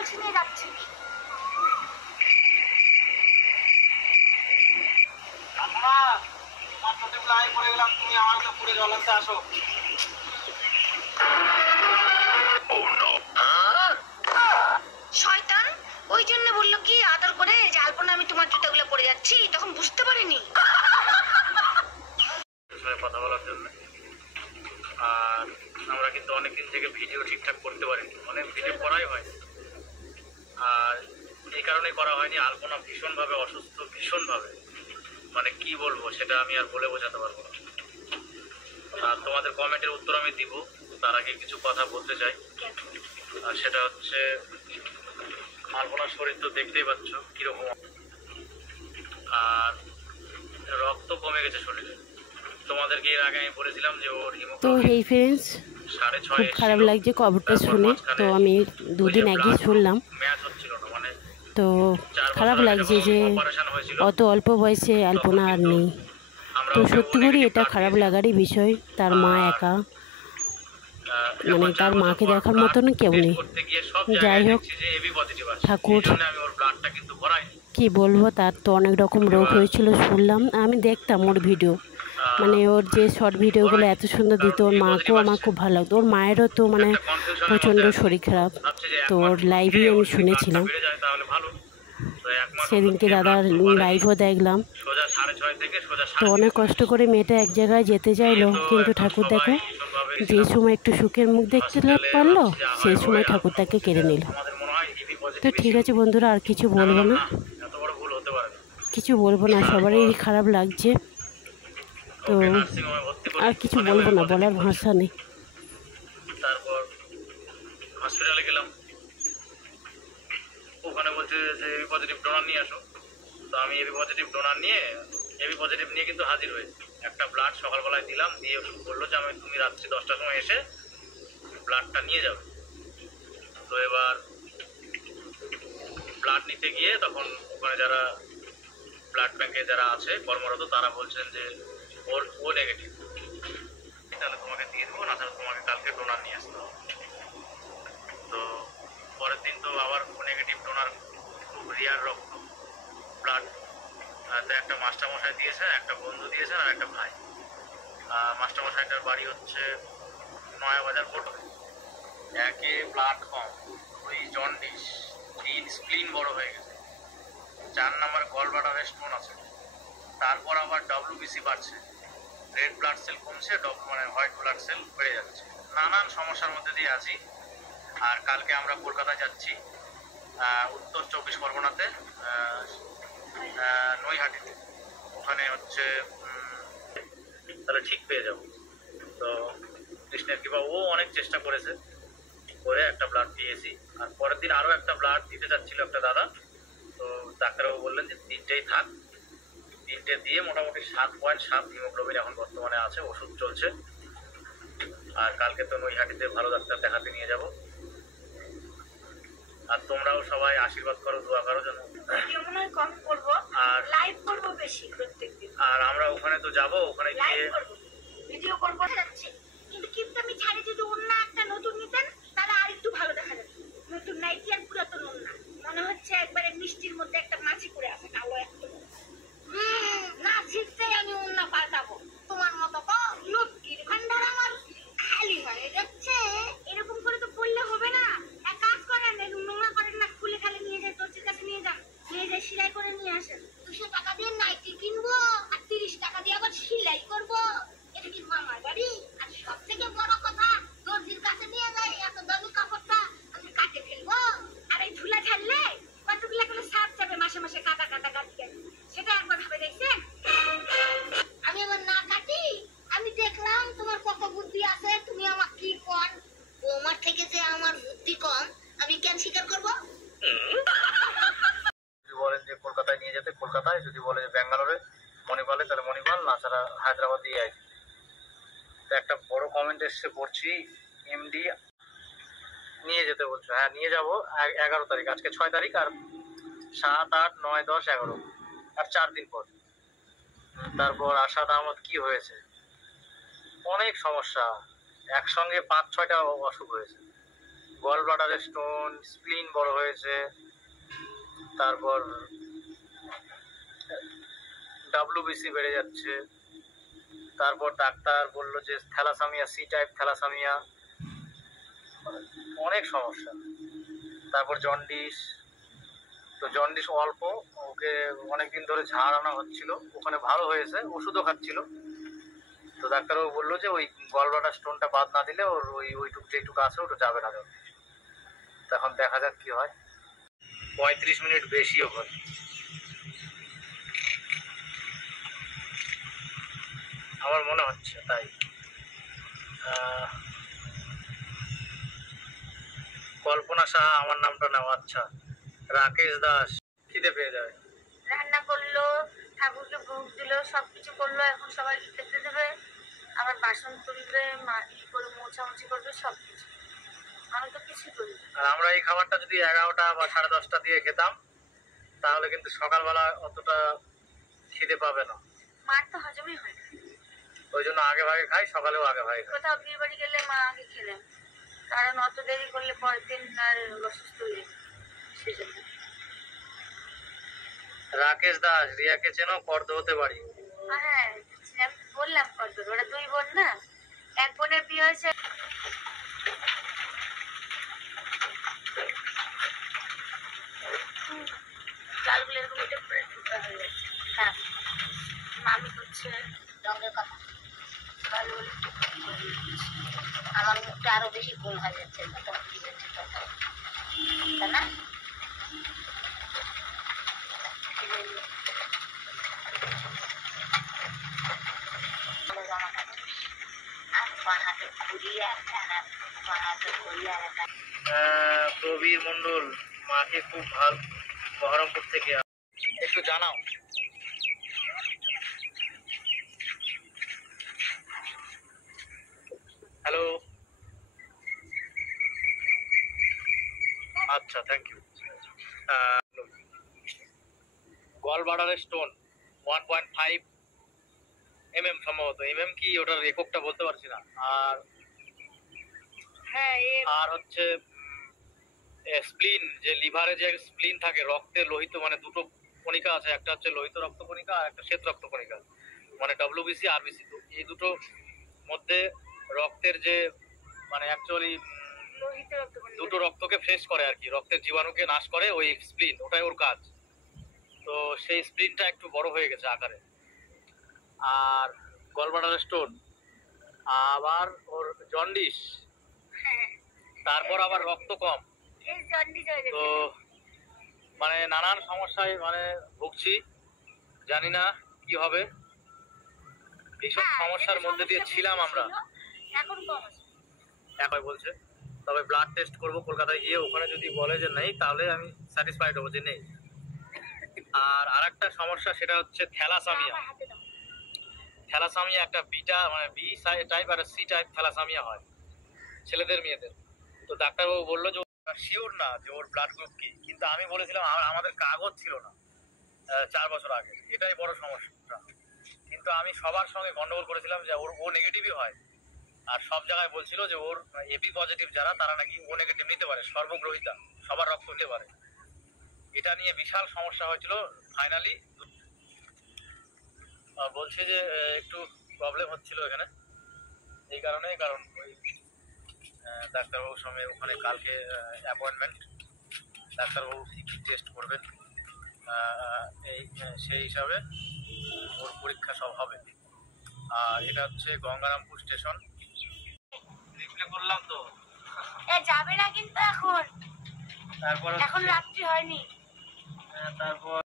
বলছি নিয়ে যাচ্ছি। তুমি আমার পুরে জল আনতে আসো। শয়তান ওই জন্য বললো কি আদর করে যে আলপনা আমি তোমার জুতাগুলো পরে যাচ্ছি, তখন বুঝতে পারিনি। কথা বলার জন্য। আর আমরা কিন্তু অনেকদিন থেকে ভিডিও ঠিকঠাক করতে পারিনি, অনেক ভিডিও করাই হয়। আর এই কারণেই করা হয়নি, আলপনা ভীষণভাবে অসুস্থ, ভীষণভাবে, মানে কি বলবো সেটা আমি আর বলে বোঝাতে পারবো না। আর তোমাদের কমেন্টের উত্তর আমি দিব, তার আগে কিছু কথা বলতে চাই। আর সেটা হচ্ছে আলপনার শরীর তো দেখতেই পাচ্ছ কিরকম, আর রক্ত কমে গেছে শরীরে। তোমাদেরকে এর আগে আমি বলেছিলাম যে ওর তো এই ফ্রেন্ডস খুব খারাপ লাগছে খবরটা শুনে। তো আমি দুদিন আগে শুনলাম, তো খারাপ লাগছে যে অত অল্প বয়সে আলপনা আর নেই। তো সত্যি করে এটা খারাপ লাগারই বিষয়। তার মা একা, মানে তার মাকে দেখার মতন কেউ নেই। যাই হোক, ঠাকুর কি বলবো, তার তো অনেক রকম রোগ হয়েছিল শুনলাম। আমি দেখতাম ওর ভিডিও, মানে ওর যে শর্ট ভিডিওগুলো এত সুন্দর দিত। ওর মাকেও আমার খুব ভালো লাগতো। ওর মায়েরও তো মানে প্রচণ্ড শরীর খারাপ, তো ওর লাইভই আমি শুনেছিলাম। সেদিনকে দাদার লাইভও দেখলাম। তো অনেক কষ্ট করে মেয়েটা এক জায়গায় যেতে চাইলো, কিন্তু ঠাকুর দেখো যে সময় একটু সুখের মুখ দেখতে পারলো সেই সময় ঠাকুর তাকে কেড়ে নিল। তো ঠিক আছে বন্ধুরা, আর কিছু বলবো না, কিছু বলবো না, সবারই খারাপ লাগছে। তো আর কিছু বলবো না, বলার ভাষা নেই। তারপর হসপিটালে গেলাম, ওখানে বলছে যে এবি পজিটিভ ডোনার নিয়ে আসো। তো আমি এবি পজিটিভ ডোনার নিয়ে কিন্তু হাজির হয়েছি। একটা ব্লাড সকালবেলায় দিলাম, দিয়ে বললো যে তুমি রাত্রি 10টার সময় এসে ব্লাডটা নিয়ে যাবে। তো এবার ব্লাড নিতে গিয়ে তখন ওখানে যারা ব্লাড ব্যাংকে যারা আছে কর্মরত, তারা বলছেন যে ও নেগেটিভ, তাহলে তোমাকে দিয়ে দেবো, না তাহলে তোমাকে কালকে ডোনার নিয়ে আসতে হবে। তো পরের দিন তো আবার ও নেগেটিভ ডোনার, খুব রিয়ার রক্ত ব্লাড। তো একটা মাস্টারমশাই দিয়েছেন, একটা বন্ধু দিয়েছেন, আর একটা ভাই। মাস্টারমশাইটার বাড়ি হচ্ছে নয়াবাজার কোটরে। একে ব্লাড কম, 2 জন্ডিস, 3 স্প্লিন বড় হয়ে গেছে, 4 নাম্বার গল ব্লাডারে স্টোন আছে। তারপর আবার ডব্লিউবিসি বাড়ছে, রেড ব্লাড সেল কমছে, মানে হোয়াইট ব্লাড সেল বেড়ে যাচ্ছে। নানান সমস্যার মধ্যে দিয়ে আছি। আর কালকে আমরা কলকাতা যাচ্ছি, উত্তর 24 পরগনাতে, নৈহাটিতে। ওখানে হচ্ছে তাহলে ঠিক পেয়ে যাব। তো কৃষ্ণের কৃপা, ও অনেক চেষ্টা করেছে, করে একটা ব্লাড দিয়েছি। আর পরের দিন আরও একটা ব্লাড দিতে চাচ্ছিল একটা দাদা। তো ডাক্তারবাবু বললেন যে 3টেই থাক। 3টে দিয়ে মোটামুটি 7.7 হিমোগ্লোবিন এখন বর্তমানে আছে, ওষুধ চলছে। আর কালকে তো নৈহাটিতে ভালো ডাক্তার দেখাতে নিয়ে যাব। আর তোমরাও সবাই আশীর্বাদ করো, দোয়া করো যেন। আর আমরা ওখানে তো যাবো, ওখানে গিয়ে ভিডিও করবো। কিন্তু কিন্তু আমি ছাড়ি যদি অন্য একটা নতুন নিতেন তাহলে আর একটু ভালো দেখা যেত। নতুন নাইটি আর পুরাতন ওন্না, মনে হচ্ছে একবারে মিষ্টির মধ্যে একটা মাছি করে আছে, কালো একটা। না শিখতেই আমি ওন্না পাল্টাবো। তোমার মতো তো লক্ষ্মীর ভান্ডার আমার খালি হয়ে যাচ্ছে। এরকম করে তো পড়লে হবে না। এক কাজ করেন, নোংরা করেন না, খুলে খালে নিয়ে যায়, তোর কাছে নিয়ে যান, নিয়ে যায় সেলাই করে নিয়ে আসেন। 200 টাকা দিয়ে নাইটি কিনবো আর 30 টাকা দিয়ে আবার সেলাই করবো। এটা কি মামার বাড়ি? আর সব থেকে বড় কথা, দর্জির কাছে নিয়ে যায় এত দামি কাপড়টা আমি কাটে ফেলবো। আর এই ঝুলা ছাড়লে কতগুলা করে সাপ যাবে মাসে মাসে কাটা কাটা কাটতে, সেটা একবার ভাবে দেখছেন? আমি আবার না কাটি, আমি দেখলাম তোমার কত বুদ্ধি আছে, তুমি আমার কি কন? তোমার থেকে যে আমার বুদ্ধি কম আমি কেন স্বীকার করবো? যদি বলেন যে কলকাতায় নিয়ে যেতে কলকাতায়, যদি বলে যে ব্যাঙ্গালোরে মণিপালে তাহলে মণিপাল, না ছাড়া হায়দ্রাবাদ দিয়ে আসি। একটা বড় কমেন্ট এসছে পড়ছি, এমডি নিয়ে যেতে বলছো। হ্যাঁ নিয়ে যাবো 11 তারিখ, আজকে 6 তারিখ, আর 7, 8, 9, 10, 11 আর 4 দিন পর। তারপর আশাদ আহমদ কি হয়েছে, অনেক সমস্যা, একসঙ্গে 5-6টা অসুখ হয়েছে। গল ব্লাডারে স্টোন, স্প্লিন বড় হয়েছে, তারপর WBC বেড়ে যাচ্ছে, তারপর ডাক্তার বলল যে থ্যালাসামিয়া, সি টাইপ থ্যালাসামিয়া, অনেক সমস্যা। তারপর জন্ডিস, তো জন্ডিস অল্প, ওকে অনেকদিন ধরে ঝাড় আনা হচ্ছিল, ওখানে ভালো হয়েছে, ওষুধও খাচ্ছিল। তো ডাক্তারবাবু বললো যে ওই গলব্লাডার স্টোনটা বাদ না দিলে ওর ওইটুকু যেটুকু আছে ওটা যাবে না। তো এখন দেখা যাক কি হয়। 35 মিনিট বেশিও হয়। আমার মনে হচ্ছে তাই। কল্পনা সাহা আমার নামটা নাও। আচ্ছা, রাকেশ দাস। খিদে পেয়ে যাবে। রান্না করলো, ঠাকুরকে ভোগ দিল, সবকিছু করলো, এখন সবাইকে খেতে দেবে, আবার বাসন তুলবে, করে মোছামুছি করবে, সবকিছু। আমি তো কিছু করি না। আর আমরা এই খাবারটা যদি 11টা বা 10:30 দিয়ে খেতাম তাহলে কিন্তু সকালবেলা অতটা খিদে পাবে না। মার তো হজমই হয় না, ওই জন্য আগে ভাগে খাই, সকালেও আগে ভাগে খাই। কোথাও বিয়ে বাড়ি গেলে মা আগে খেলেন, কারণ অত দেরি করলে পরের দিন আর অসুস্থ হয়ে যাবে, সেই জন্য। রাকেশ দাস, রিয়াকে চেনো? কর্দ হতে পারি। হ্যাঁ, আমি বললাম কত, ওরা 2 বোন না, এক বোনের বিয়ে হয়েছে। গালগুলো এরকম উঠে পড়ে ঢুকা হয়ে যাচ্ছে। হ্যাঁ, মামি করছে রঙের কথা, গালগুলো আমার মুখটা আরো বেশি গোল হয়ে যাচ্ছে, তাই না? প্রবীর মন্ডল, মাকে খুব ভালো, বহরমপুর থেকে। একটু জানাও। হ্যালো, আচ্ছা, থ্যাংক ইউ। গল ব্লাডারের স্টোন 1.5 mm সম্ভবত। কি ওটার এককটা বলতে পারছি না। আর হ্যাঁ, আর হচ্ছে স্প্লিন, যে লিভারে যে স্প্লিন থাকে, রক্তের লোহিত, মানে দুটো কণিকা আছে, একটা হচ্ছে লোহিত রক্ত কণিকা আর একটা শ্বেত রক্ত কণিকা, মানে WBC RBC। তো এই দুটো মধ্যে রক্তের যে মানে অ্যাকচুয়ালি দুটো রক্তকে ফ্রেশ করে আর কি, রক্তের জীবাণুকে নাশ করে ওই স্প্লিন, ওটাই ওর কাজ। তো সেই স্প্লিনটা একটু বড় হয়ে গেছে আকারে। আর গলব্লাডারের স্টোন, আবার ওর জন্ডিস, তারপর আবার রক্ত কম। তো মানে নানান সমস্যায় মানে ভুগছি, জানি না কি হবে। এইসব সমস্যার মধ্যে দিয়ে ছিলাম আমরা। এখন কম আছে, একই বলছে। তবে ব্লাড টেস্ট করব কলকাতায় গিয়ে, ওখানে যদি বলে যে নেই তাহলে আমি স্যাটিসফাইড হবো যে নেই। আর আরেকটা সমস্যা, সেটা হচ্ছে থ্যালাসামিয়া। থ্যালাসামিয়া একটা বিটা মানে বি টাইপ আর সি টাইপ থ্যালাসামিয়া হয় ছেলেদের মেয়েদের। তো ডাক্তারবাবু বললো যে শিওর না যে ওর ব্লাড গ্রুপ কি, কিন্তু আমি বলেছিলাম আমাদের কাগজ ছিল না 4 বছর আগে, এটাই বড় সমস্যা। কিন্তু আমি সবার সঙ্গে গন্ডগোল করেছিলাম যে ও নেগেটিভই হয়, আর সব জায়গায় বলছিল যে ওর এবি পজিটিভ যারা, তারা নাকি ও নেগেটিভ নিতে পারে, সর্বগ্রহিতা, সবার রক্ত নিতে পারে। এটা নিয়ে বিশাল সমস্যা হয়েছিল। ফাইনালি বলছে যে একটু প্রবলেম হচ্ছিল এখানে, এই কারণে, কারণ ওই ডাক্তারবাবুর সঙ্গে ওখানে কালকে অ্যাপয়েন্টমেন্ট, ডাক্তারবাবু কী কী টেস্ট করবেন এই সেই হিসাবে ওর পরীক্ষা সব হবে। আর এটা হচ্ছে গঙ্গারামপুর স্টেশন। রিপ্লে করলাম তো, যাবে না কিন্তু এখন, তারপর এখন রাত্রি হয়নি। তারপর